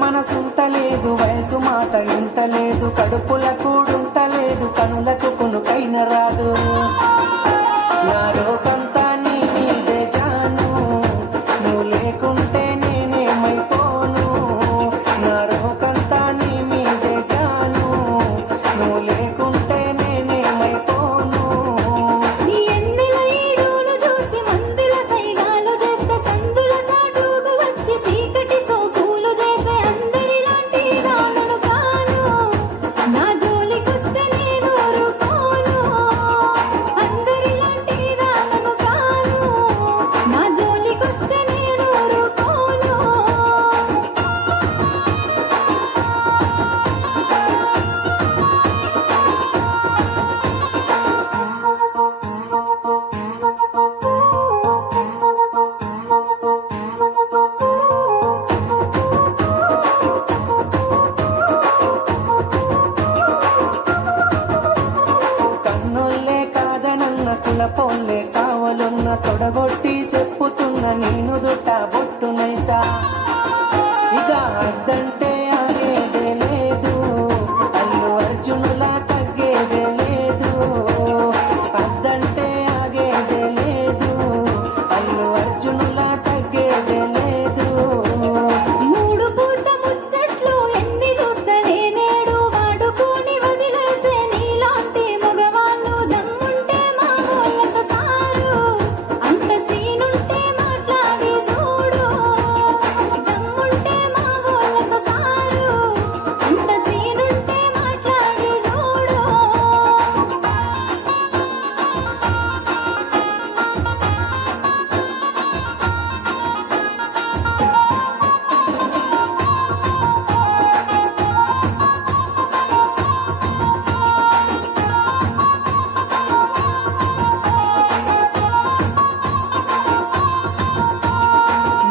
మనసుంటలేదు, వయసు మాట ఇంటలేదు, కడుపుల కూడుంటలేదు, కనులకు కొనుకైన రాదు. నా రోగంతా నీ మీదే జాను, నువ్వు లేకుంటే నేనేమైపోను. నా రోగంతా నీ మీదే జాను, నువ్వు లేకుంటే నేనేమైపోను. నీ ఎన్నెల ఈడును చూసి మందుల సైగాలు చేస్తే, సందుల సాటుకు వచ్చి సీకటి సోకులు చేసే అందరిలాంటి దానను కాను. నా జోలికొస్తే నేను ఊరుకోను, అందరిలాంటి దానను కాను. నా జోలికొస్తే నేను ఊరుకోను. కన్నోళ్ళే కాదనన్న కులపోళ్ళే కావలున్న తొడగొట్టి చెప్పుతున్న నేను దుట్ట బొట్టునైతా. ఇక అద్దంటే ఆగేదే లేదు, అల్లు అర్జునులా తగ్గేదే లేదు. అద్దంటే ఆగేదే లేదు, అల్లు అర్జునులా తగ్గేదే లేదు. మూడు పూత ముచ్చట్లు ఎన్ని చూస్తనే నేడు, వాడుకొని వదిలేసే నీలాంటి మగవాళ్ళు దమ్ముంటే మా వాళ్ళతో సారు. అంత సీనుంటే మాట్లాడి చూడు, దమ్ముంటే మా వాళ్ళతో సారు. అంత సీనుంటే మాట్లాడి చూడు.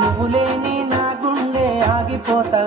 నువ్వు లేని నా గుండె ఆగిపోతా